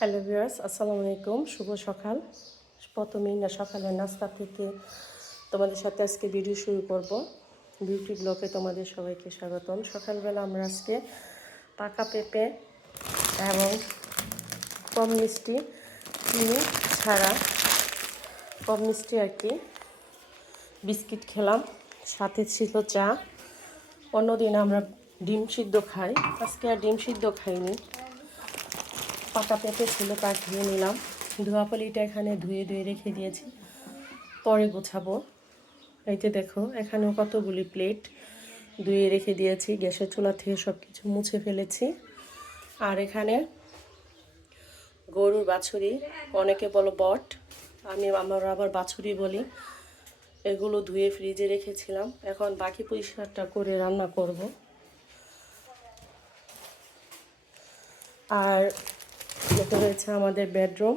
Hello viewers, আসসালামু আলাইকুম। শুভ সকাল। প্রথমেই সকালের নাস্তা থেকে তোমাদের সাথে আজকে ভিডিও শুরু করব। বিউটি ব্লগে তোমাদের সবাইকে স্বাগতম। সকালবেলা আমরা আজকে পাকা পেঁপে এবং কম মিষ্টি, চিনি ছাড়া কম মিষ্টি আর কি বিস্কিট খেলাম, সাথে ছিল চা। অন্যদিন আমরা ডিম সিদ্ধ খাই, আজকে আর ডিম সিদ্ধ খাইনি। পাকা পেঁপে ছিল, তা খেয়ে নিলাম। ধোয়াপালিটা এখানে ধুয়ে রেখে দিয়েছি, পরে গোছাবো। এই যে দেখো, এখানেও কতগুলি প্লেট ধুয়ে রেখে দিয়েছি। গ্যাসের চুলা থেকে সব কিছু মুছে ফেলেছি। আর এখানে গরুর বাছুরি, অনেকে বলো বট, আমরা আবার বাছুরি বলি, এগুলো ধুয়ে ফ্রিজে রেখেছিলাম। এখন বাকি পরিষ্কারটা করে রান্না করব। আর এটা রয়েছে আমাদের বেডরুম।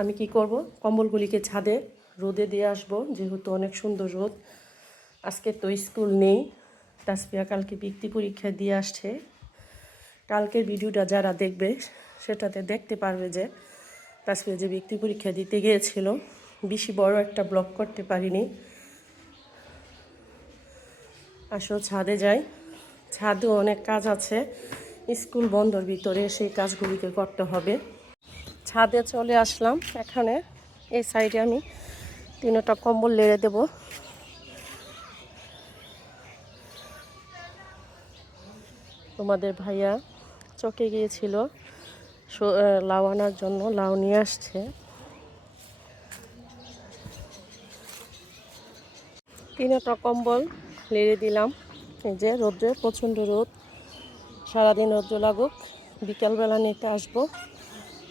আমি কি করব, কম্বলগুলিকে ছাদে রোদে দিয়ে আসব, যেহেতু অনেক সুন্দর রোদ। আজকে তো স্কুল নেই, তাসফিয়া কালকে বৃত্তি পরীক্ষা দিয়ে আসছে। কালকের ভিডিওটা যারা দেখবে সেটাতে দেখতে পারবে যে তাসফিয়া যে বৃত্তি পরীক্ষা দিতে গিয়েছিল। বেশি বড় একটা ব্লগ করতে পারিনি। আসো ছাদে যাই, ছাদেও অনেক কাজ আছে। স্কুল বন্ধর ভিতরে সেই কাজগুলিকে করতে হবে। ছাদে চলে আসলাম। এখানে এই সাইডে আমি 3টা কম্বল লেড়ে দেব। তোমাদের ভাইয়া চকে গিয়েছিল লাউ আনার জন্য, লাউ নিয়ে আসছে। 3টা কম্বল লেড়ে দিলাম। এই যে রোদ্রে, প্রচণ্ড রোদ, সারাদিন রৌদ্র লাগুক, বিকালবেলা নিতে আসবো।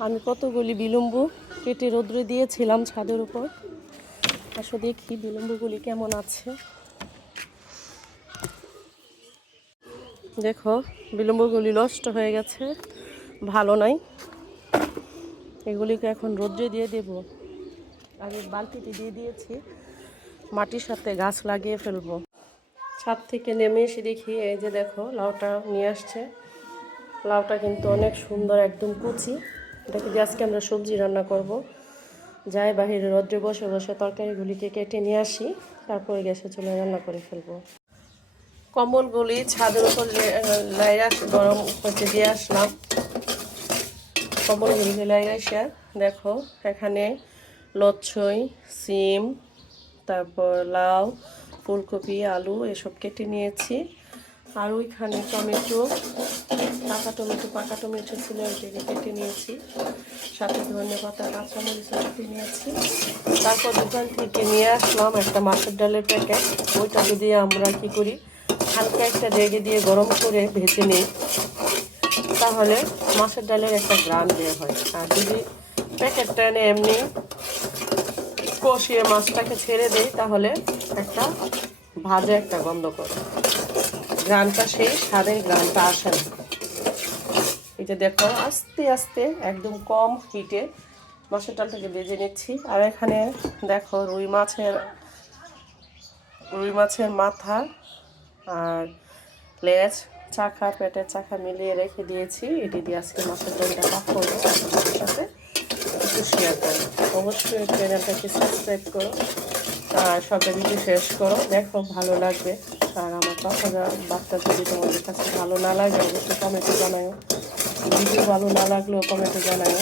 আমি কতগুলি বিলম্বু কেটে রৌদ্রে দিয়েছিলাম ছাদের উপর। আসো দেখি বিলম্বুগুলি কেমন আছে। দেখো, বিলম্বগুলি নষ্ট হয়ে গেছে, ভালো নাই। এগুলিকে এখন রৌদ্রে দিয়ে দেব। আগে বালতিতে দিয়ে দিয়েছি, মাটির সাথে গাছ লাগিয়ে ফেলবো। ছাদ থেকে নেমে এসে দেখি, এই যে দেখো লাউটা নিয়ে আসছে। লাউটা কিন্তু অনেক সুন্দর, একদম কুচি। এটাকে দিয়ে আজকে আমরা সবজি রান্না করব। যাই বাহিরে রোদ্রে বসে বসে তরকারিগুলিকে কেটে নিয়ে আসি, তারপরে গ্যাসে চুলে রান্না করে ফেলবো। কম্বলগুলি ছাদের উপর লাইরা গরম করতে দিয়ে আসলাম। কম্বলগুলিকে লাইরা এসে দেখো, এখানে লচ্ছই, সিম, তারপর লাউ, ফুলকপি, আলু এসব কেটে নিয়েছি। আর ওইখানে টমেটো, পাকা টমেটো ছিল, ওইটাকে কেটে নিয়েছি। সাথে ধনে পাতা, কাঁচামরিচ কেটে নিয়েছি। তারপর দোকান থেকে নিয়ে আসলাম একটা মাছের ডালের প্যাকেট। ওইটাকে দিয়ে আমরা কি করি, হালকা একটা রেগে দিয়ে গরম করে ভেজে নিই, তাহলে মাছের ডালের একটা গ্রান দেওয়া হয়। আর যদি প্যাকেটটা এনে এমনি কষিয়ে মাছটাকে ছেড়ে দেই, তাহলে একটা ভাজা একটা গন্ধ করে, গ্রানটা সেই স্বাদের গ্রানটা আসে না। এই যে দেখো, আস্তে আস্তে একদম কম হিটে মাছের ডালটাকে ভেজে নিচ্ছি। আর এখানে দেখো রুই মাছের মাথা আর লেজ, চাকা, পেটের চাকা মিলিয়ে রেখে দিয়েছি। এটি দিয়ে আজকে মাছের ডালটা পাক করবো, আপনাদের সাথে একটু শেয়ার করো। অবশ্যই চ্যানেলটাকে সাবস্ক্রাইব করো আর সবাই ভিডিও শেষ করো, দেখো ভালো লাগবে। আর আমার বার্তা যদি তোমাদের কাছে ভালো না লাগে, অবশ্যই কমেন্টে জানাও। ভিডিও ভালো না লাগলেও কমেন্টে জানাও।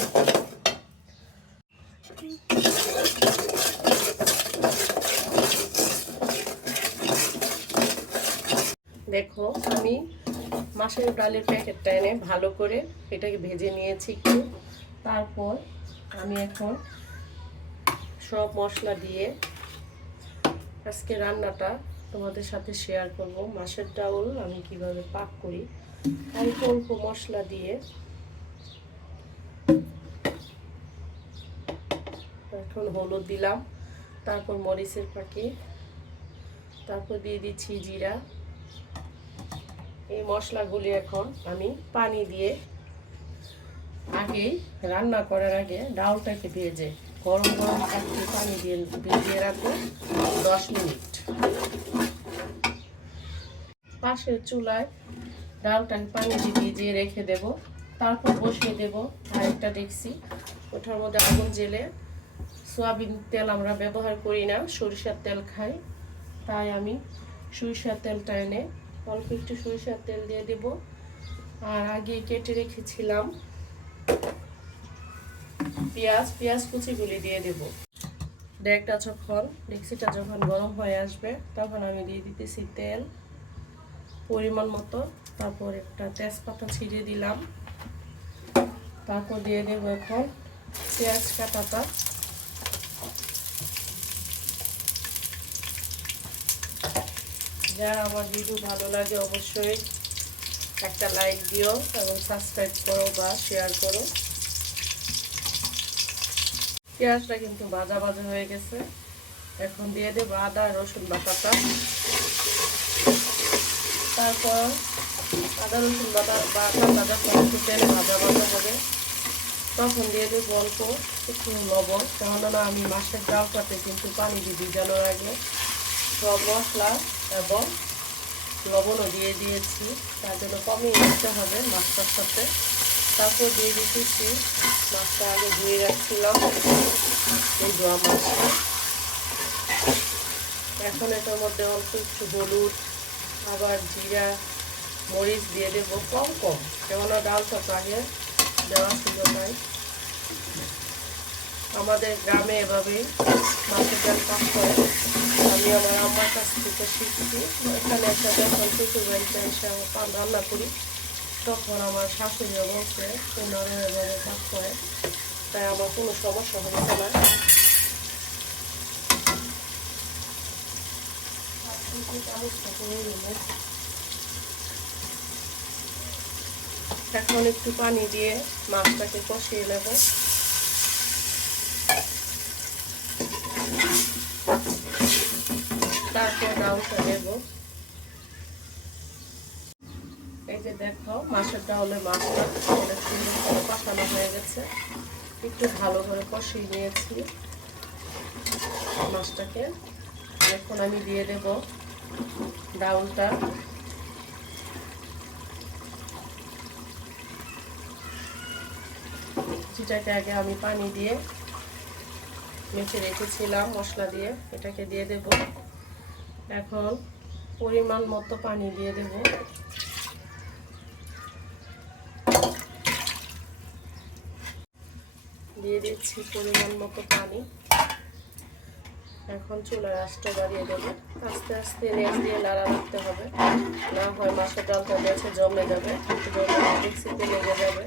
দেখো, আমি মাছের ডালের প্যাকেটটা এনে ভালো করে এটাকে ভেজে নিয়েছি একটু। তারপর আমি এখন সব মশলা দিয়ে আজকে রান্নাটা তোমাদের সাথে শেয়ার করব। মাছের ডাউল আমি কিভাবে পাক করি, অল্প অল্প মশলা দিয়ে। এখন হলুদ দিলাম, তারপর মরিচের ফাঁকি, তারপর দিয়ে দিচ্ছি জিরা। এই মশলাগুলি এখন আমি পানি দিয়ে, আগে রান্না করার আগে ডাউলটাকে ভেজে গরম গরম থাকতে পানি দিয়ে ভিজিয়ে রাখবো 10 মিনিট। পাশের চুলায় ডালটাকে পানি দিয়ে ভিজিয়ে রেখে দেব। তারপর বসিয়ে দেব আরেকটা ডেকচি। ওটার মধ্যে আগুন জেলে, সয়াবিন তেল আমরা ব্যবহার করি না, সরিষার তেল খাই, তাই আমি সরিষার তেলটা এনে অল্প একটু সরিষার তেল দিয়ে দেব। আর আগে কেটে রেখেছিলাম পেঁয়াজ কুচিগুলি দিয়ে দেব। ডেকচিটা যখন গরম হয়ে আসবে তখন আমি দিয়ে দিতেছি তেল পরিমাণ মতো। তারপর একটা তেজপাতা ছিঁড়ে দিলাম। তারপর দিয়ে দেবো এখন পেঁয়াজ কাটাটা। যারা আমার ভিডিও ভালো লাগে অবশ্যই একটা লাইক দিও এবং সাবস্ক্রাইব করো বা শেয়ার করো। পেঁয়াজটা কিন্তু ভাজা ভাজা হয়ে গেছে। এখন দিয়ে দেবো আদা রসুন বাটাটা। তারপর আদা রসুন বাটাটা যখন একটু তেলে ভাজা ভাজা হবে তখন দিয়ে দেবো অল্প একটু লবণ, কেননা আমি মাছের ডালটাতে কিন্তু পানি দিয়ে ভিজানোর আগে সব মশলা এবং লবণও দিয়ে দিয়েছি, তার জন্য কমিয়ে দিতে হবে মাছটার সাথে। তারপর দিয়ে দিতেছি মাছটা আগে ধুয়ে রাখছিলাম, এই ধোয়া মাছটা। এখন এটার মধ্যে অল্প একটু হলুদ, আবার জিরা মরিচ দিয়ে দেবো কম কম, কেননা ডালটা আগে দেওয়া ছিল তাই। আমাদের গ্রামে এভাবে মাছের ডাল পাক করে, আমি আমার আম্মার কাছ থেকে শিখছি। এখানে একটা যখন শ্বশুর বাড়িতে এসে আমার রান্না করি তখন আমার শাশুড়িও বলছে ওনারা এভাবে পাক করে, তাই আমার কোনো সমস্যা হচ্ছে না। এখন একটু পানি দিয়ে মাছটাকে কষিয়ে নেব। তারপর ডাউলটা দেব। এই যে দেখো মাছের ডাউলে মাছটা অনেক সুন্দর করে কষানো হয়ে গেছে। একটু ভালো করে কষিয়ে নিয়েছি মাছটাকে। এখন আমি দিয়ে দেব ডাউলটা। যেটাকে আগে আমি পানি দিয়ে মেখে রেখেছিলাম মশলা দিয়ে, এটাকে দিয়ে দেব। এখন পরিমাণ মতো পানি দিয়ে দেব। দিয়ে দিচ্ছি পরিমাণ মতো পানি। এখন চুলার আঁচটা বাড়িয়ে দেবো। আস্তে আস্তে নেড়ে দিয়ে নাড়া রাখতে হবে, না হয় মাছের ডালটা বেছে জমে যাবে, মিক্সিতে লেগে যাবে।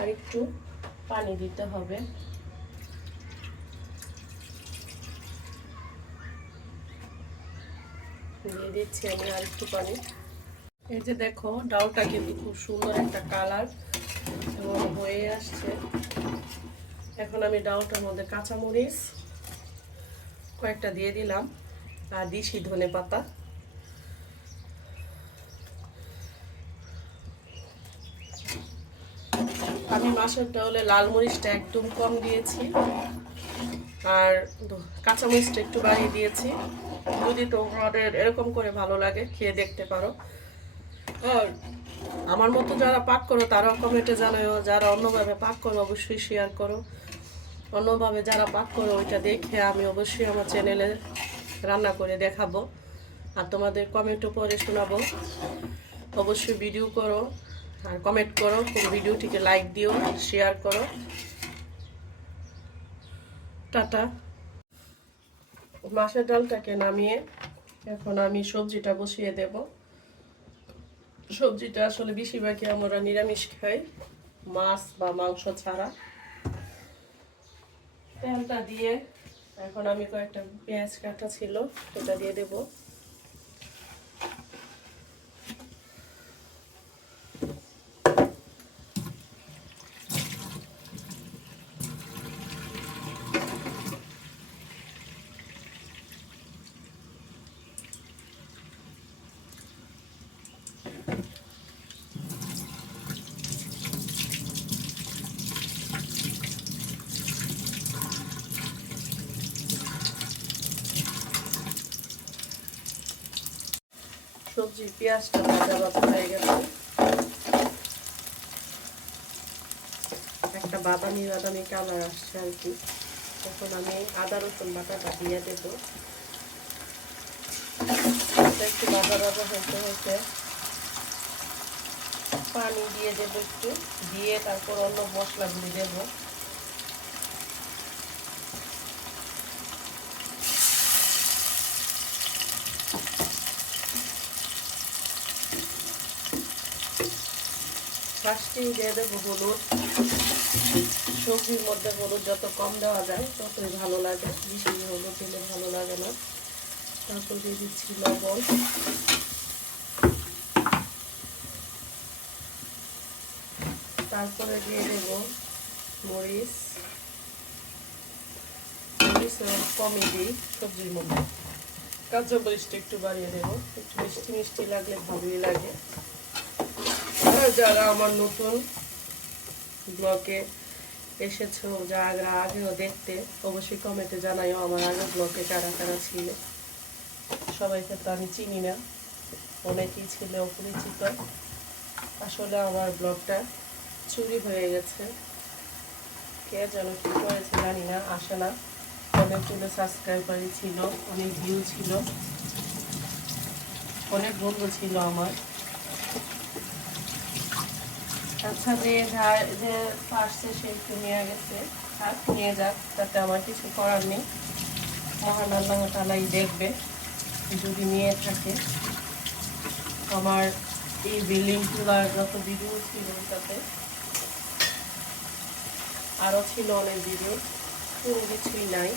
আর একটু পানি দিতে হবে। দিয়ে দিচ্ছি আমি আর একটু পানি। এই যে দেখো ডালটা কিন্তু খুব সুন্দর একটা কালার এবং হয়ে আসছে। এখন আমি ডালটার মধ্যে কাঁচামরিচ কয়েকটা দিয়ে দিলাম আর দিছি ধনেপাতা। আমি মাছের ডালে লাল মরিচটা একদম কম দিয়েছি আর কাঁচামরিচটা একটু বাড়িয়ে দিয়েছি। যদি তোমাদের এরকম করে ভালো লাগে খেয়ে দেখতে পারো। আর আমার মতো যারা পাক করো তারাও কমেন্টে জানাও, যারা অন্যভাবে পাক করো অবশ্যই শেয়ার করো। অন্যভাবে যারা পাক করো ওইটা দেখে আমি অবশ্যই আমার চ্যানেলে রান্না করে দেখাবো আর তোমাদের কমেন্টও পরে শোনাবো। অবশ্যই ভিডিও করো আর কমেন্ট করো, ভিডিওটিকে লাইক দিও, শেয়ার করো। টাটা। মাছের ডালটাকে নামিয়ে এখন আমি সবজিটা বসিয়ে দেব। সবজিটা আসলে বেশিরভাগই আমরা নিরামিষ খাই, মাছ বা মাংস ছাড়া। তেলটা দিয়ে এখন আমি কয়েকটা পেঁয়াজ কাটা ছিল ওটা দিয়ে দেব। সবজির পেঁয়াজটা ভাজা ভাজা হয়ে গেছে। বাদামি বাদামি কালার আসছে আর কি। এখন আমি আদা রসুন বাটাটা দিয়ে দেবো। একটু বাদা বাদা হতে হতে পানি দিয়ে দেবো একটু, দিয়ে তারপর অন্য মশলাগুলি দেবো। ফার্স্টেই দিয়ে দেবো হলুদ। সবজির মধ্যে হলুদ যত কম দেওয়া যায় ততই ভালো লাগে, বেশি হলুদ দিলে ভালো লাগে না। তারপর দিয়ে দিচ্ছি লবণ, তারপরে দিয়ে দেব মরিচ। মরিচ কমই দিই সবজির মধ্যে, কাঁচা মরিচটা একটু বাড়িয়ে দেবো, একটু মিষ্টি মিষ্টি লাগলে ভালোই লাগে। আর যারা আমার নতুন ব্লগে এসেছো, যারা আগেও দেখতে, অবশ্যই কমেন্টে জানাইও আমার আগের ব্লগে কারা কারা ছিল। সবাইকে তো আমি চিনি না, অনেকেই ছিল অপরিচিত। আসলে আমার ব্লগটা চুরি হয়ে গেছে, কে যেন কি করেছে জানি না, আসে না। অনেকগুলো সাবস্ক্রাইবারই ছিল, অনেক ভিউ ছিল, অনেক বন্ধু ছিল আমার। আচ্ছা, যে পারছে সে একটু নিয়ে গেছে, আর নিয়ে যাক, তাতে আমার কিছু করার নেই। মহান আল্লাহ তাআলাই দেখবে যদি নিয়ে থাকে। আমার এই বিল্ডিংগুলার যত ভিডিও ছিল তাতে আরও ছিল অনেক ভিডিও, কোনো কিছুই নাই।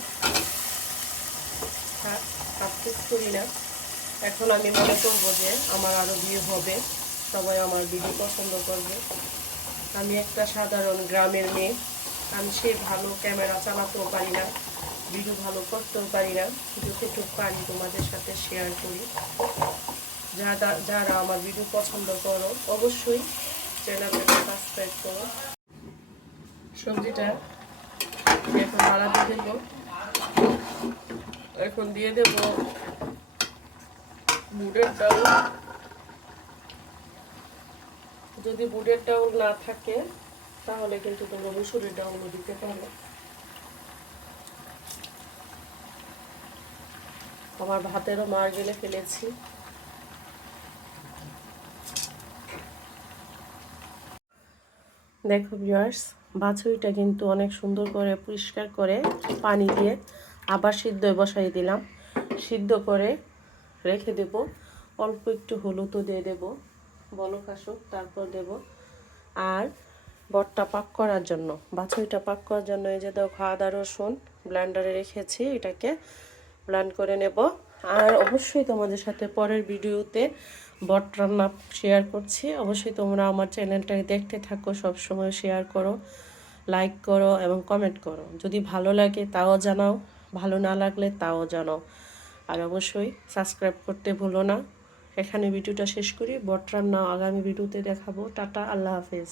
আফসোস করি না। এখন আমি মনে করবো যে আমার আরও ভিউ হবে, সবাই আমার ভিডিও পছন্দ করবে। আমি একটা সাধারণ গ্রামের মেয়ে, আমি সে ভালো ক্যামেরা চালাতেও পারি না, ভিডিও ভালো করতেও পারি না, যতটুকু পারি তোমাদের সাথে শেয়ার করি। যারা আমার ভিডিও পছন্দ করো অবশ্যই চ্যানেলটাকে সাবস্ক্রাইব করো। সবজিটা এখন নাড়া দিয়ে দেবো। এখন দিয়ে দেবো বুটের ডাল। যদি বুটের ডাল না থাকে তাহলে কিন্তু তোমরা মুসুরির ডালও দিতে পারো। আমার ভাতেরও মার গেলে ফেলেছি। দেখো ভিউয়ার্স, বাছুরিটা কিন্তু অনেক সুন্দর করে পরিষ্কার করে পানি দিয়ে আবার সিদ্ধ বসাই দিলাম। সিদ্ধ করে রেখে দেব। অল্প একটু হলুদও দিয়ে দেব, বলক আসুক, তারপর দেব। আর বটটা পাক করার জন্য, বাছুরিটা পাক করার জন্য এই যে দেখো আদা রসুন ব্লেন্ডারে রেখেছি, এটাকে ব্লেন্ড করে নেব। আর অবশ্যই তোমাদের সাথে পরের ভিডিওতে বট রান্না শেয়ার করছি। অবশ্যই তোমরা আমার চ্যানেলটাকে দেখতে থাকো, সবসময় শেয়ার করো, লাইক করো এবং কমেন্ট করো। যদি ভালো লাগে তাও জানাও, ভালো না লাগলে তাও জানাও। আর অবশ্যই সাবস্ক্রাইব করতে ভুলো না। এখানে ভিডিওটা শেষ করি, বট রান্না আগামী ভিডিওতে দেখাবো। টাটা, আল্লাহ হাফেজ।